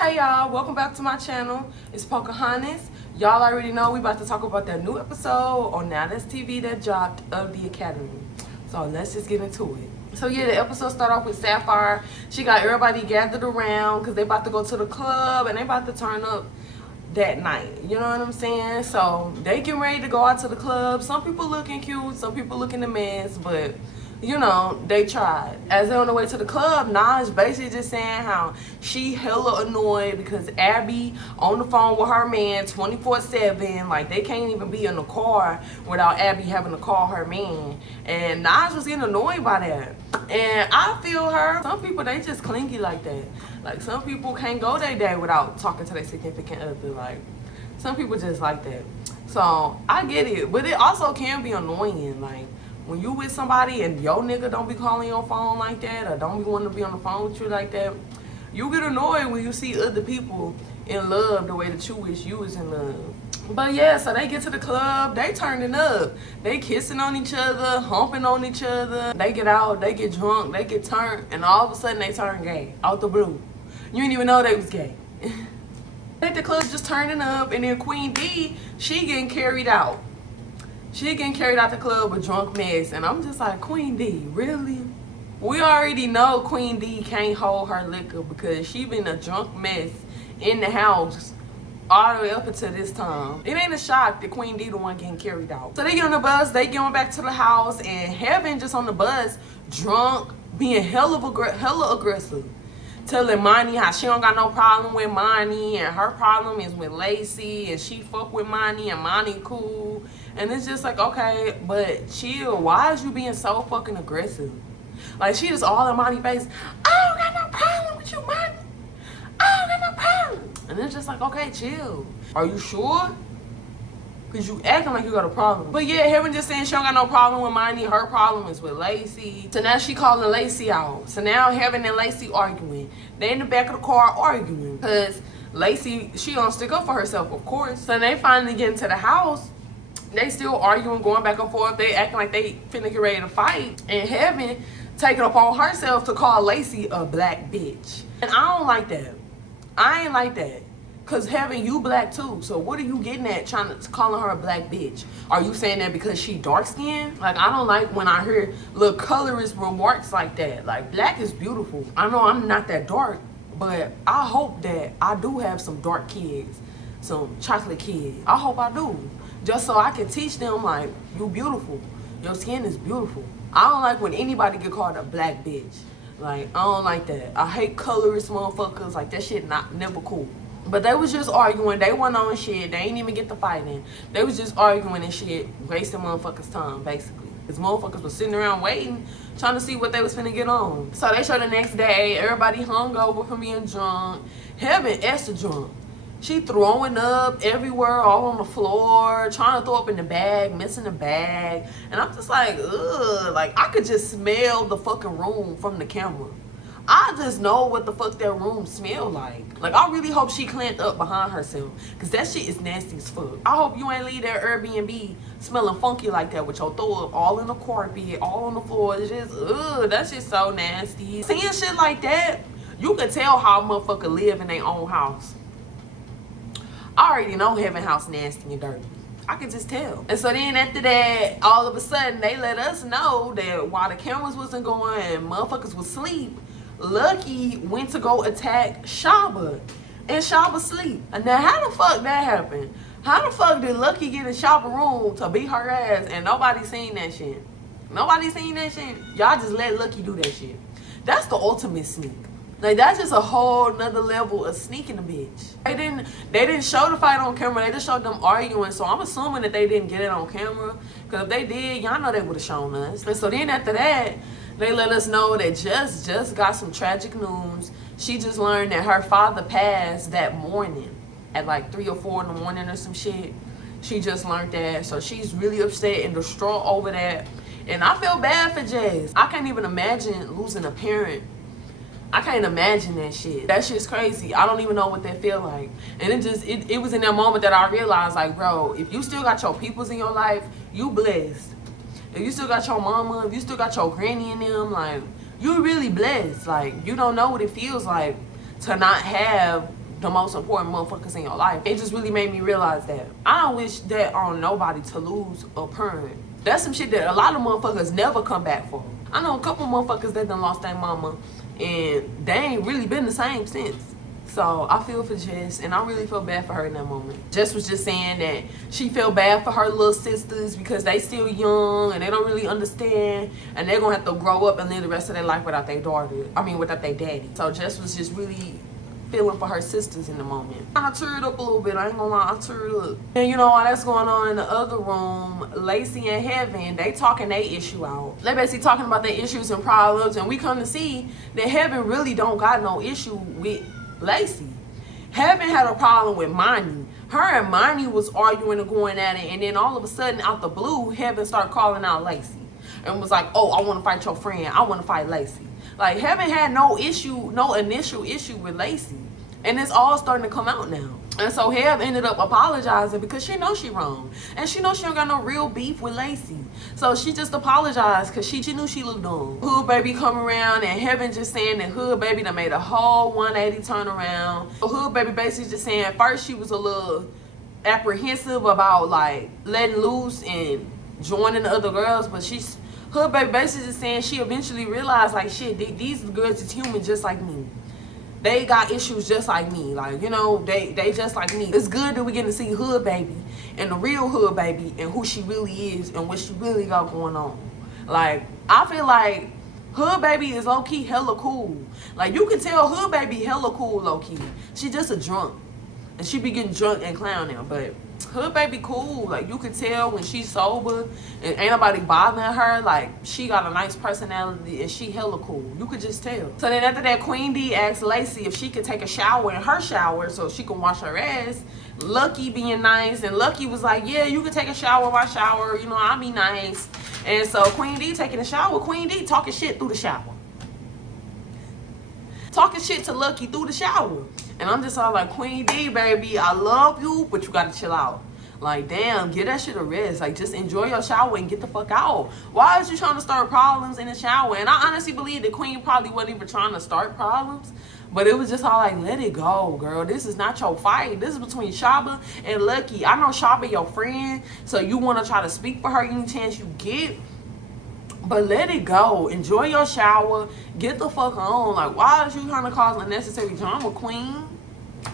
Hey y'all, welcome back to my channel. It's Pocahontas. Y'all already know we about to talk about that new episode on Now That's TV that dropped of The Academy. So let's just get into it. So yeah, the episode start off with Sapphire. She got everybody gathered around because they about to go to the club and they about to turn up that night. You know what I'm saying? So they getting ready to go out to the club. Some people looking cute, some people looking a mess, but you know, they tried. As they're on the way to the club, Naj basically just saying how she hella annoyed because Abby on the phone with her man 24/7. Like, they can't even be in the car without Abby having to call her man. And Naj was getting annoyed by that. And I feel her. Some people, they just clingy like that. Like, some people can't go their day without talking to their significant other. Like, some people just like that. So, I get it. But it also can be annoying. Like, when you with somebody and your nigga don't be calling your phone like that or don't be wanting to be on the phone with you like that, you get annoyed when you see other people in love the way that you wish you was in love. But yeah, so they get to the club, they turning up. They kissing on each other, humping on each other. They get out, they get drunk, they get turned, and all of a sudden they turn gay, out the blue. You didn't even know they was gay. At the club just turning up, and then Queen D, she getting carried out. She getting carried out the club with drunk mess, and I'm just like, Queen D, really? We already know Queen D can't hold her liquor because she been a drunk mess in the house all the way up until this time. It ain't a shock that Queen D the one getting carried out. So they get on the bus, they going back to the house, and Heaven just on the bus, drunk, being hella aggressive. Telling Monty how she don't got no problem with Monty and her problem is with Lacey and she fuck with Monty and Monty cool. And it's just like, okay, but chill. Why is you being so fucking aggressive? Like, she just all in Monty's face. I don't got no problem with you, Monty. I don't got no problem. And it's just like, okay, chill. Are you sure? Because you acting like you got a problem. But yeah, Heaven just saying she don't got no problem with Monty. Her problem is with Lacey. So now she calling Lacey out. So now Heaven and Lacey arguing. They in the back of the car arguing. Because Lacey, she don't stick up for herself, of course. So they finally get into the house. They still arguing, going back and forth. They acting like they finna get ready to fight. And Heaven taking upon herself to call Lacey a black bitch. And I don't like that. I ain't like that. Cause Heaven, you black too. So what are you getting at calling her a black bitch? Are you saying that because she dark skinned? Like, I don't like when I hear little colorist remarks like that. Like, black is beautiful. I know I'm not that dark, but I hope that I do have some dark kids, some chocolate kids. I hope I do. Just so I can teach them, like, you beautiful. Your skin is beautiful. I don't like when anybody get called a black bitch. Like, I don't like that. I hate colorist motherfuckers. Like, that shit never cool. But they was just arguing. They went on shit. They ain't even get the fighting. They was just arguing and shit, wasting motherfuckers' time, basically. Because motherfuckers was sitting around waiting, trying to see what they was finna get on. So they show the next day, everybody hung over from being drunk. Heaven extra drunk. She throwing up everywhere, all on the floor, trying to throw up in the bag, missing the bag. And I'm just like, ugh. Like, I could just smell the fucking room from the camera. I just know what the fuck that room smell like. Like, I really hope she clamped up behind herself. Because that shit is nasty as fuck. I hope you ain't leave that Airbnb smelling funky like that with your throw up all in the carpet, all on the floor. It's just, ugh, that shit's so nasty. Seeing shit like that, you can tell how a motherfucker live in their own house. I already know Heaven house nasty and dirty. I could just tell. And so then after that, all of a sudden, they let us know that while the cameras wasn't going and motherfuckers was asleep, Lucky went to go attack Shaba, and Shaba sleep. And now, how the fuck that happened? How the fuck did Lucky get in Shaba room to beat her ass and nobody seen that shit? Nobody seen that shit? Y'all just let Lucky do that shit. That's the ultimate sneak. Like, that's just a whole nother level of sneaking a bitch. They didn't show the fight on camera. They just showed them arguing. So I'm assuming that they didn't get it on camera. Because if they did, y'all know they would have shown us. And so then after that, they let us know that just got some tragic news. She just learned that her father passed that morning at like 3 or 4 in the morning or some shit. She just learned that. So she's really upset and distraught over that. And I feel bad for Jazz. I can't even imagine losing a parent. I can't imagine that shit. That shit's crazy. I don't even know what that feel like. And it was in that moment that I realized, like, bro, if you still got your peoples in your life, you blessed. If you still got your mama, if you still got your granny in them, like, you really blessed. Like, you don't know what it feels like to not have the most important motherfuckers in your life. It just really made me realize that. I don't wish that on nobody to lose a parent. That's some shit that a lot of motherfuckers never come back for. I know a couple motherfuckers that done lost their mama and they ain't really been the same since. So I feel for Jess, and I really feel bad for her in that moment. Jess was just saying that she felt bad for her little sisters because they still young and they don't really understand, and they're gonna have to grow up and live the rest of their life without their daughter. Without their daddy. So Jess was just really feeling for her sisters in the moment. I teared up a little bit, I ain't gonna lie, I teared up. And you know, while that's going on in the other room, Lacey and Heaven, they talking their issue out. They basically talking about their issues and problems, and we come to see that Heaven really don't got no issue with Lacey. Heaven had a problem with Monty. Her and Monty was arguing and going at it, and then all of a sudden, out the blue, Heaven started calling out Lacey and was like, "Oh, I want to fight your friend. I want to fight Lacey." Like, Heaven had no initial issue with Lacey, and it's all starting to come out now. And so Heaven ended up apologizing because she knows she wrong, and she knows she don't got no real beef with Lacey. So she just apologized because she knew she looked dumb. Hood Baby come around, and Heaven just saying that Hood Baby done made a whole 180 turnaround. Hood Baby basically just saying first she was a little apprehensive about like letting loose and joining the other girls, but Hood Baby basically just saying she eventually realized like, shit, these girls is human just like me. They got issues just like me. Like, you know, they just like me. It's good that we getting to see Hood Baby and the real Hood Baby and who she really is and what she really got going on. Like, I feel like Hood Baby is low-key hella cool. Like, you can tell Hood Baby hella cool low-key. She just a drunk. And she be getting drunk and clown now. But Hood Baby cool. Like, you can tell when she's sober and ain't nobody bothering her. Like, she got a nice personality and she hella cool. You could just tell. So then after that, Queen D asked Lacey if she could take a shower in her shower so she can wash her ass. Lucky being nice, and Lucky was like, yeah, you can take a shower in my shower. You know, I'll be nice. And so Queen D taking a shower. Queen D talking shit through the shower. Talking shit to Lucky through the shower. And I'm just all like, Queen D, baby, I love you, but you gotta chill out. Like, damn, give that shit a rest. Like, just enjoy your shower and get the fuck out. Why is you trying to start problems in the shower? And I honestly believe that Queen probably wasn't even trying to start problems. But it was just all like, let it go, girl. This is not your fight. This is between Shaba and Lucky. I know Shaba your friend, so you want to try to speak for her any chance you get. But let it go. Enjoy your shower. Get the fuck on. Like, why is you trying to cause unnecessary drama, Queen?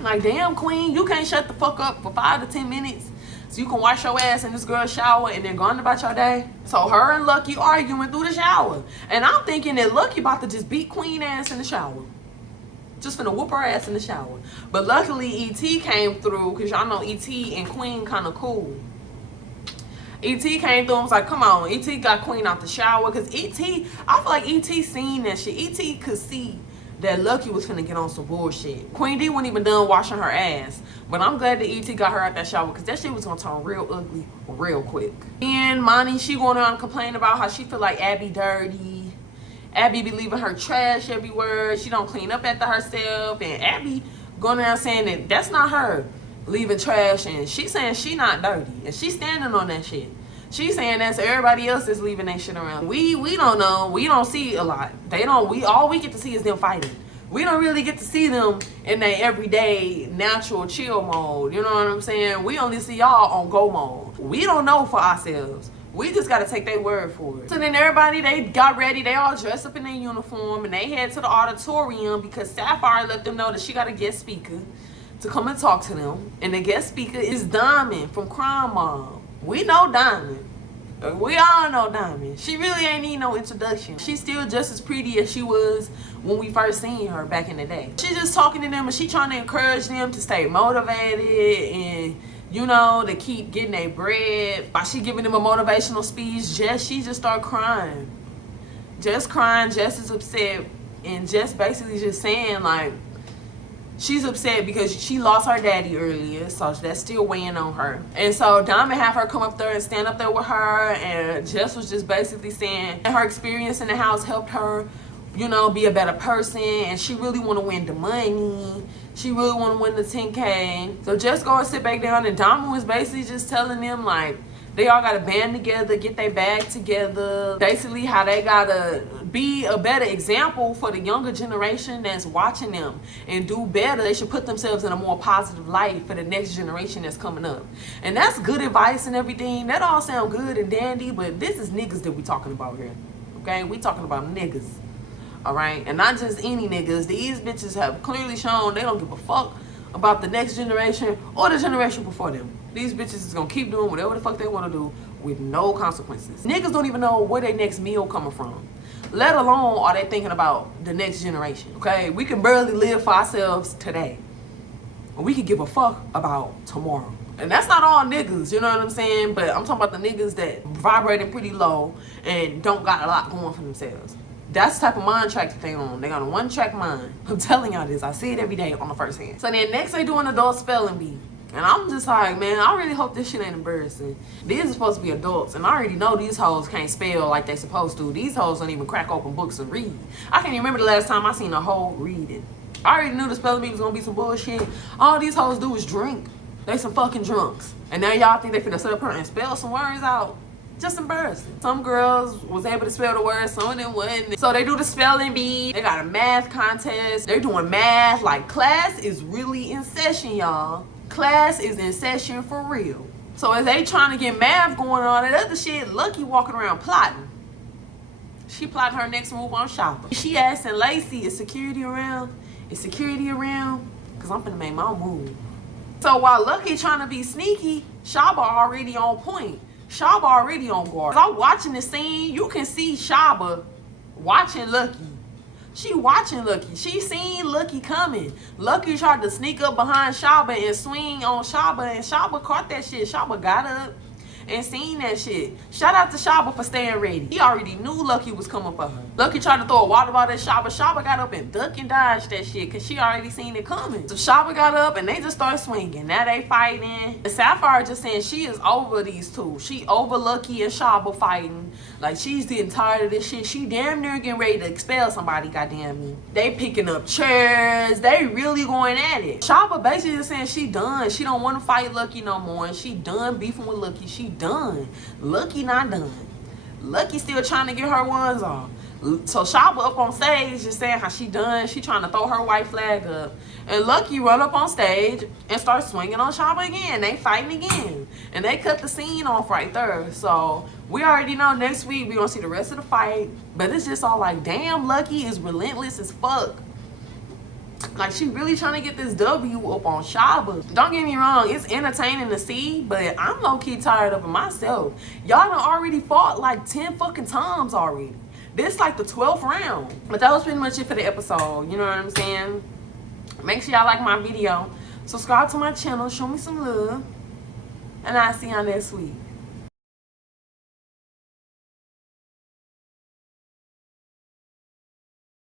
Like, damn, Queen, you can't shut the fuck up for 5 to 10 minutes so you can wash your ass in this girl's shower and then go on about your day. So her and Lucky arguing through the shower. And I'm thinking that Lucky about to just beat Queen ass in the shower. Just finna whoop her ass in the shower. But luckily, E.T. came through because y'all know E.T. and Queen kind of cool. E.T. came through and was like, come on. E.T. got Queen out the shower. Because E.T., I feel like E.T. seen that shit. E.T. could see that Lucky was finna get on some bullshit. Queen D wasn't even done washing her ass. But I'm glad that E.T. got her out that shower because that shit was gonna turn real ugly real quick. And Monty, she going around complaining about how she feel like Abby dirty. Abby be leaving her trash everywhere. She don't clean up after herself. And Abby going around saying that that's not her leaving trash. And she saying she not dirty. And she standing on that shit. She saying that's everybody else is leaving that shit around. We don't know. We don't see a lot. All we get to see is them fighting. We don't really get to see them in their everyday natural chill mode. You know what I'm saying? We only see y'all on go mode. We don't know for ourselves. We just got to take their word for it. So then everybody, they got ready. They all dressed up in their uniform and they head to the auditorium because Sapphire let them know that she got a guest speaker to come and talk to them. And the guest speaker is Diamond from Crime Mob. We know Diamond. We all know Diamond. She really ain't need no introduction. She's still just as pretty as she was when we first seen her back in the day. She's just talking to them and she trying to encourage them to stay motivated and, you know, to keep getting their bread. While she giving them a motivational speech, she just start crying. Just crying, Jess is upset. And Jess basically just saying, like, she's upset because she lost her daddy earlier, so that's still weighing on her. And so Diamond have her come up there and stand up there with her, and Jess was just basically saying her experience in the house helped her, you know, be a better person, and she really want to win the money. She really want to win the 10K. So Jess go and sit back down, and Diamond was basically just telling them, like, they all got to band together, get their bag together. Basically how they got to be a better example for the younger generation that's watching them and do better. They should put themselves in a more positive light for the next generation that's coming up. And that's good advice and everything. That all sound good and dandy, but this is niggas that we talking about here. Okay, we talking about niggas. All right, and not just any niggas. These bitches have clearly shown they don't give a fuck about the next generation or the generation before them. These bitches is gonna keep doing whatever the fuck they want to do with no consequences. Niggas don't even know where their next meal coming from, let alone are they thinking about the next generation. Okay, we can barely live for ourselves today, and we can give a fuck about tomorrow. And that's not all niggas, you know what I'm saying? But I'm talking about the niggas that vibrating pretty low and don't got a lot going for themselves. That's the type of mind track that they on. They got a one-track mind. I'm telling y'all this. I see it every day on the first hand. So then next they do an adult spelling bee. And I'm just like, man, I really hope this shit ain't embarrassing. These are supposed to be adults. And I already know these hoes can't spell like they supposed to. These hoes don't even crack open books and read. I can't even remember the last time I seen a hoe reading. I already knew the spelling bee was going to be some bullshit. All these hoes do is drink. They some fucking drunks. And now y'all think they finna sit up here and spell some words out. Just embarrassing. Some girls was able to spell the words, some of them wasn't. So they do the spelling bee. They got a math contest. They're doing math. Like, class is really in session, y'all. Class is in session for real. So as they trying to get math going on, that other shit, Lucky walking around plotting. She plotting her next move on Shopper. She asking Lacey, is security around? Is security around? Because I'm finna make my move. So while Lucky trying to be sneaky, Shaba already on point. Shaba already on guard. As I'm watching the scene, you can see Shaba watching Lucky. She watching Lucky. She seen Lucky coming. Lucky tried to sneak up behind Shaba and swing on Shaba, and Shaba caught that shit. Shaba got up and seen that shit. Shout out to Shaba for staying ready. He already knew Lucky was coming for her. Lucky tried to throw a water bottle at Shaba. Shaba got up and ducked and dodged that shit because she already seen it coming. So Shaba got up and they just started swinging. Now they fighting. And Sapphire just saying she is over these two. She over Lucky and Shaba fighting. Like, she's getting tired of this shit. She damn near getting ready to expel somebody, goddamn me. They picking up chairs. They really going at it. Shaba basically just saying she done. She don't want to fight Lucky no more. And she done beefing with Lucky. She done. Lucky not done. Lucky still trying to get her ones off. So Shaba up on stage just saying how she done. She trying to throw her white flag up. And Lucky run up on stage and start swinging on Shaba again. They fighting again. And they cut the scene off right there. So we already know next week we're going to see the rest of the fight. But it's just all like, damn, Lucky is relentless as fuck. Like, she really trying to get this W up on Shaba. Don't get me wrong, it's entertaining to see, but I'm low-key tired of it myself. Y'all done already fought like 10 fucking times already. This like the 12th round. But that was pretty much it for the episode. You know what I'm saying? Make sure y'all like my video. Subscribe to my channel. Show me some love. And I'll see y'all next week.